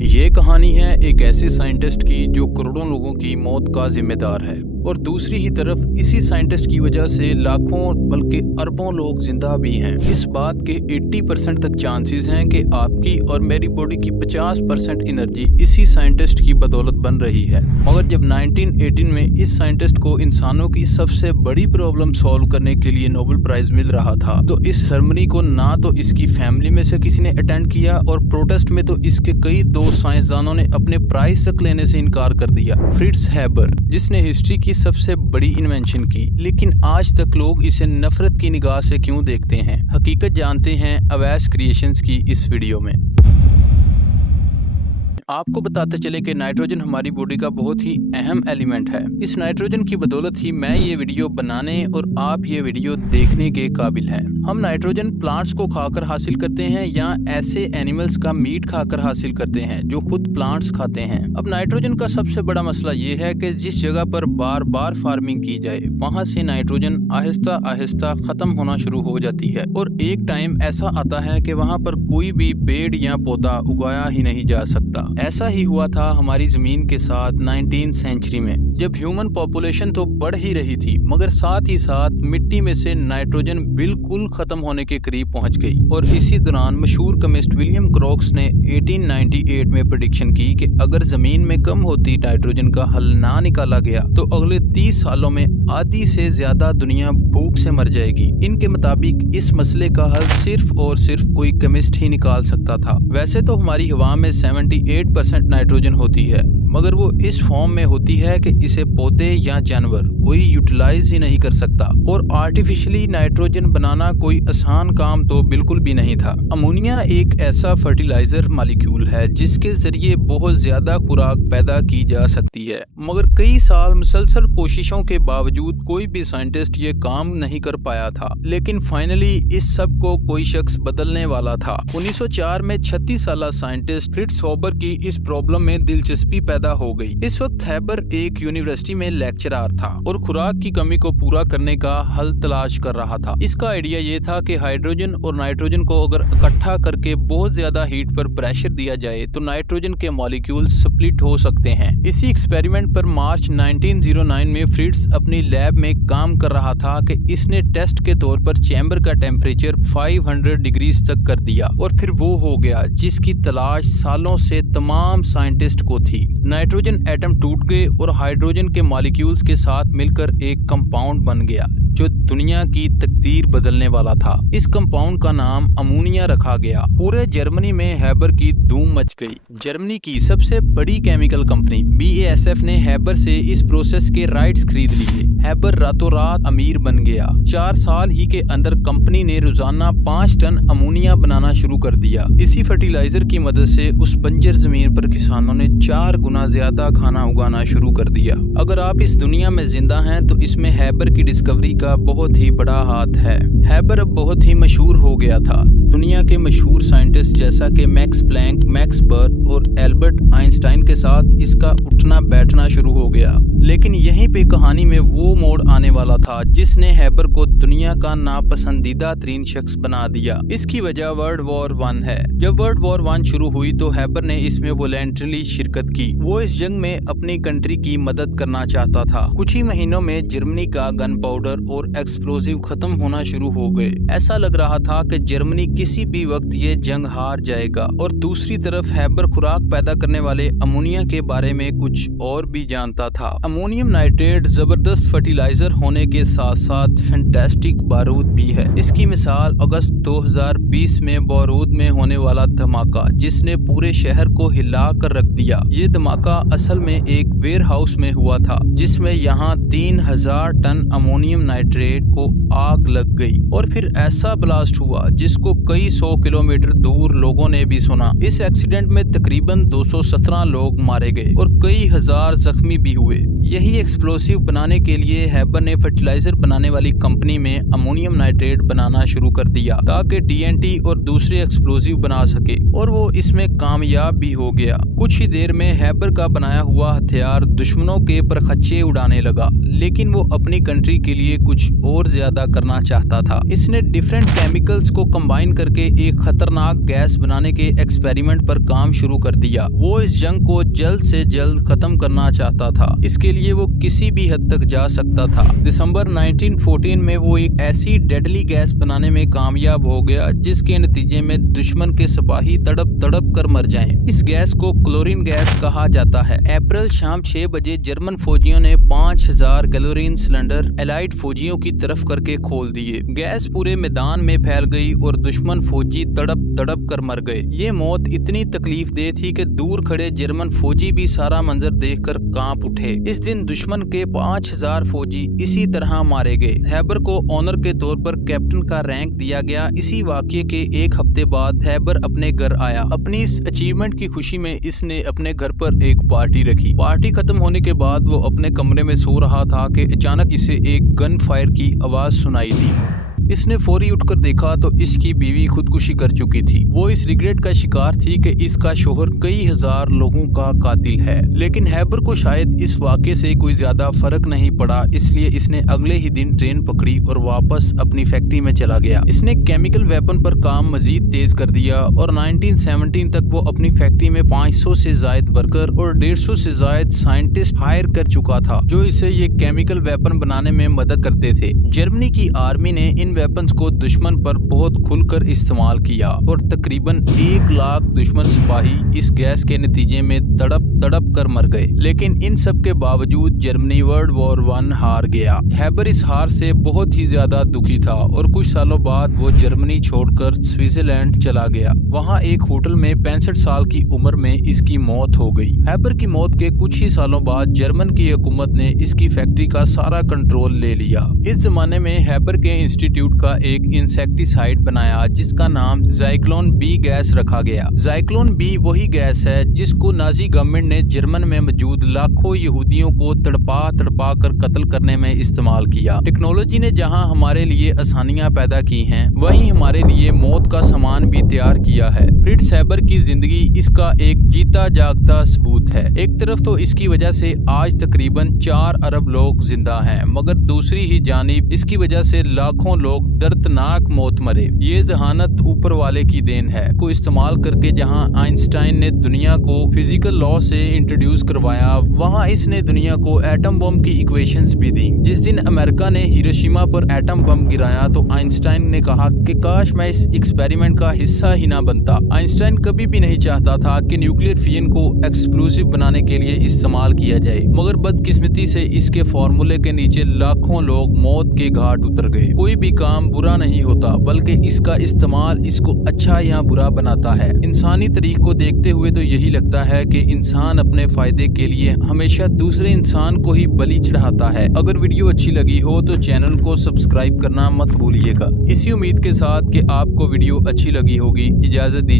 ये कहानी है एक ऐसे साइंटिस्ट की जो करोड़ों लोगों की मौत का जिम्मेदार है और दूसरी ही तरफ इसी साइंटिस्ट की वजह से लाखों बल्कि अरबों लोग जिंदा भी हैं। इस बात के 80% तक चांसेस हैं कि आपकी और मेरी बॉडी की 50% एनर्जी इसी साइंटिस्ट की बदौलत बन रही है। मगर जब 1918 में इस साइंटिस्ट को इंसानों की सबसे बड़ी प्रॉब्लम सॉल्व करने के लिए नोबेल प्राइज मिल रहा था तो इस सेरेमनी को ना तो इसकी फैमिली में से किसी ने अटेंड किया और प्रोटेस्ट में तो इसके कई दोस्त साइंसदानों ने अपने प्राइज तक लेने से इनकार कर दिया। फ्रिट्ज हैबर, जिसने हिस्ट्री की सबसे बड़ी इन्वेंशन की, लेकिन आज तक लोग इसे नफरत की निगाह से क्यों देखते हैं, हकीकत जानते हैं अवैस क्रिएशंस की इस वीडियो में। आपको बताते चले कि नाइट्रोजन हमारी बॉडी का बहुत ही अहम एलिमेंट है। इस नाइट्रोजन की बदौलत ही मैं ये वीडियो बनाने और आप ये वीडियो देखने के काबिल हैं। हम नाइट्रोजन प्लांट्स को खाकर हासिल करते हैं या ऐसे एनिमल्स का मीट खाकर हासिल करते हैं जो खुद प्लांट्स खाते हैं। अब नाइट्रोजन का सबसे बड़ा मसला ये है कि जिस जगह पर बार बार फार्मिंग की जाए वहां से नाइट्रोजन आहिस्ता आहिस्ता खत्म होना शुरू हो जाती है और एक टाइम ऐसा आता है कि वहां पर कोई भी पेड़ या पौधा उगाया ही नहीं जा सकता। ऐसा ही हुआ था हमारी जमीन के साथ 19th सेंचुरी में, जब ह्यूमन पॉपुलेशन तो बढ़ ही रही थी मगर साथ ही साथ मिट्टी में से नाइट्रोजन बिल्कुल खत्म होने के करीब पहुंच गई। और इसी दौरान मशहूर केमिस्ट विलियम क्रॉक्स ने 1898 में प्रेडिक्शन की कि अगर जमीन में कम होती नाइट्रोजन का हल ना निकाला गया तो अगले 30 सालों में आधी से ज्यादा दुनिया भूख से मर जाएगी। इनके मुताबिक इस मसले का हल सिर्फ और सिर्फ कोई केमिस्ट ही निकाल सकता था। वैसे तो हमारी हवा में 78% नाइट्रोजन होती है मगर वो इस फॉर्म में होती है कि इसे पौधे या जानवर कोई यूटिलाइज ही नहीं कर सकता और आर्टिफिशियली नाइट्रोजन बनाना कोई आसान काम तो बिल्कुल भी नहीं था। अमोनिया एक ऐसा फर्टिलाइजर मॉलिक्यूल है जिसके जरिए बहुत ज्यादा खुराक पैदा की जा सकती है मगर कई साल मुसलसल कोशिशों के बावजूद कोई भी साइंटिस्ट ये काम नहीं कर पाया था। लेकिन फाइनली इस सब को कोई शख्स बदलने वाला था। 1904 में 36 साल साइंटिस्ट फ्रिट्ज हैबर की इस प्रॉब्लम में दिलचस्पी पैदा हो गई। इस वक्त हैबर एक यूनिवर्सिटी में लेक्चरर था और खुराक की कमी को पूरा करने का हल तलाश कर रहा था। इसका आइडिया ये था कि हाइड्रोजन और नाइट्रोजन को अगर इकट्ठा करके बहुत ज्यादा हीट पर प्रेशर दिया जाए तो नाइट्रोजन के मॉलिक्यूल स्प्लिट हो सकते हैं। इसी एक्सपेरिमेंट पर मार्च 1909 में फ्रिट्ज अपनी लैब में काम कर रहा था कि इसने टेस्ट के तौर पर चैम्बर का टेम्परेचर 500 डिग्री तक कर दिया और फिर वो हो गया जिसकी तलाश सालों से तमाम साइंटिस्ट को थी। नाइट्रोजन एटम टूट गए और हाइड्रोजन के मॉलिक्यूल्स के साथ मिलकर एक कंपाउंड बन गया जो दुनिया की तकदीर बदलने वाला था। इस कंपाउंड का नाम अमोनिया रखा गया। पूरे जर्मनी में हैबर की धूम मच गई। जर्मनी की सबसे बड़ी केमिकल कंपनी BASF ने हैबर से इस प्रोसेस के राइट्स खरीद लिए। हैबर रातों रात अमीर बन गया। 4 साल ही के अंदर कंपनी ने रोजाना 5 टन अमोनिया बनाना शुरू कर दिया। इसी फर्टिलाइजर की मदद से उस बंजर जमीन पर किसानों ने 4 गुना ज्यादा खाना उगाना शुरू कर दिया। अगर आप इस दुनिया में जिंदा हैं तो इसमें हैबर की डिस्कवरी का बहुत ही बड़ा हाथ है। हैबर अब बहुत ही मशहूर हो गया था। दुनिया के मशहूर साइंटिस्ट जैसा कि मैक्स प्लैंक, मैक्स बर्न और एल्बर्ट आइंस्टाइन के साथ इसका उठना बैठना शुरू हो गया। लेकिन यहीं पे कहानी में वो मोड़ आने वाला था जिसने हैबर को दुनिया का नापसंदीदा तरीन शख्स बना दिया। इसकी वजह वर्ल्ड वॉर 1 है। जब वर्ल्ड वॉर 1 शुरू हुई तो हैबर ने इसमें वॉलंटरीली शिरकत की। वो इस जंग में अपनी कंट्री की मदद करना चाहता था। कुछ ही महीनों में जर्मनी का गन पाउडर और एक्सप्लोजिव खत्म होना शुरू हो गए। ऐसा लग रहा था कि जर्मनी किसी भी वक्त ये जंग हार जाएगा। और दूसरी तरफ हैबर खुराक पैदा करने वाले अमोनिया के बारे में कुछ और भी जानता था। अमोनियम नाइट्रेट जबरदस्त फर्टिलाइजर होने के साथ साथ फैंटास्टिक बारूद भी है। इसकी मिसाल अगस्त 2020 में बारूद में होने वाला धमाका जिसने पूरे शहर को हिला कर रख दिया। ये धमाका असल में एक वेयर हाउस में हुआ था जिसमें यहाँ 3000 टन अमोनियम नाइट्रेट को आग लग गई और फिर ऐसा ब्लास्ट हुआ जिसको कई 100 किलोमीटर दूर लोगों ने भी सुना। इस एक्सीडेंट में तकरीबन 217 लोग मारे गए और कई हजार जख्मी भी हुए। यही एक्सप्लोसिव बनाने के लिए हैबर ने फर्टिलाइजर बनाने वाली कंपनी में अमोनियम नाइट्रेट बनाना शुरू कर दिया ताकि TNT और दूसरे एक्सप्लोसिव बना सके, और वो इसमें कामयाब भी हो गया। कुछ ही देर में हैबर का बनाया हुआ हथियार दुश्मनों के परखच्चे उड़ाने लगा, लेकिन वो अपनी कंट्री के लिए कुछ और ज्यादा करना चाहता था। इसने डिफरेंट केमिकल्स को कंबाइन करके एक खतरनाक गैस बनाने के एक्सपेरिमेंट पर काम शुरू कर दिया। वो इस जंग को जल्द से जल्द खत्म करना चाहता था। इसके लिए वो किसी भी हद तक जा सकता था। दिसंबर 1914 में वो एक ऐसी डेडली गैस बनाने में कामयाब हो गया जिसके नतीजे में दुश्मन के सिपाही तड़प तड़प कर मर जाएं। इस गैस को क्लोरीन गैस कहा जाता है। अप्रैल शाम 6 बजे जर्मन फौजियों ने 5000 क्लोरीन सिलेंडर एलाइड फौजियों की तरफ करके खोल दिए। गैस पूरे मैदान में फैल गई और दुश्मन फौजी तड़प तड़प कर मर गए। ये मौत इतनी तकलीफ दे थी कि दूर खड़े जर्मन फौजी भी सारा मंजर देखकर कांप उठे। इस दिन दुश्मन के 5000 फौजी इसी तरह मारे गए। हैबर को ऑनर के तौर पर कैप्टन का रैंक दिया गया। इसी वाकये के एक हफ्ते बाद हैबर अपने घर आया। अपनी इस अचीवमेंट की खुशी में इसने अपने घर पर एक पार्टी रखी। पार्टी खत्म होने के बाद वो अपने कमरे में सो रहा था कि अचानक इसे एक गन फायर की आवाज सुनाई दी। इसने फौरी उठकर देखा तो इसकी बीवी खुदकुशी कर चुकी थी। वो इस रिग्रेट का शिकार थी कि इसका शोहर कई हजार लोगों का कातिल है। लेकिन हैबर को शायद इस वाक़े से कोई ज्यादा फर्क नहीं पड़ा, इसलिए इसने अगले ही दिन ट्रेन पकड़ी और वापस अपनी फैक्ट्री में चला गया। इसने केमिकल वेपन पर काम मजीद तेज कर दिया और 1917 तक वो अपनी फैक्ट्री में 500 से ज्यादा वर्कर और 150 से ज्यादा साइंटिस्ट हायर कर चुका था, जो इसे ये केमिकल वेपन बनाने में मदद करते थे। जर्मनी की आर्मी ने इन वेपन्स को दुश्मन पर बहुत खुलकर इस्तेमाल किया और तकरीबन 1 लाख दुश्मन सिपाही इस गैस के नतीजे में तड़प तड़प कर मर गए। लेकिन इन सब के बावजूद जर्मनी वर्ल्ड वॉर 1 हार गया। हैबर इस हार से बहुत ही ज्यादा दुखी था और कुछ सालों बाद वो जर्मनी छोड़कर स्विट्जरलैंड चला गया। वहाँ एक होटल में 65 साल की उम्र में इसकी मौत हो गई। हैबर की मौत के कुछ ही सालों बाद जर्मन की हुकूमत ने इसकी फैक्ट्री का सारा कंट्रोल ले लिया। इस जमाने में हैबर के इंस्टीट्यूट का एक इंसेक्टिसाइड बनाया जिसका नाम ज़ाइक्लोन बी गैस रखा गया। ज़ाइक्लोन बी वही गैस है जिसको नाजी गवर्नमेंट ने जर्मन में मौजूद लाखों यहूदियों को तड़पा तड़पा कर कत्ल करने में इस्तेमाल किया। टेक्नोलॉजी ने जहां हमारे लिए आसानियां पैदा की हैं, वहीं हमारे लिए मौत का सामान भी तैयार किया है। फ्रिट्ज हैबर की जिंदगी इसका एक जीता जागता सबूत है। एक तरफ तो इसकी वजह से आज तकरीबन 4 अरब लोग जिंदा हैं, मगर दूसरी ही जानिब इसकी वजह से लाखों लोग दर्दनाक मौत मरे। ये जहानत ऊपर वाले की देन है को इस्तेमाल करके जहां आइंस्टाइन ने दुनिया को फिजिकल लॉ से इंट्रोड्यूस करवाया, वहां इसने दुनिया को एटम बम की इक्वेशंस भी दी। जिस दिन अमेरिका ने हिरोशिमा पर एटम बम गिराया तो आइंस्टाइन ने कहा कि काश मैं इस एक्सपेरिमेंट का हिस्सा ही ना बनता। आइंस्टाइन कभी भी नहीं चाहता था कि न्यूक्लियर फिजन को एक्सप्लोसिव बनाने के लिए इस्तेमाल किया जाए, मगर बदकिस्मती से इसके फॉर्मूले के नीचे लाखों लोग मौत के घाट उतर गए। कोई भी काम बुरा नहीं होता, बल्कि इसका इस्तेमाल इसको अच्छा या बुरा बनाता है। इंसानी तरीक को देखते हुए तो यही लगता है कि इंसान अपने फायदे के लिए हमेशा दूसरे इंसान को ही बलि चढ़ाता है। अगर वीडियो अच्छी लगी हो तो चैनल को सब्सक्राइब करना मत भूलिएगा। इसी उम्मीद के साथ कि आपको वीडियो अच्छी लगी होगी, इजाजत दीजिए।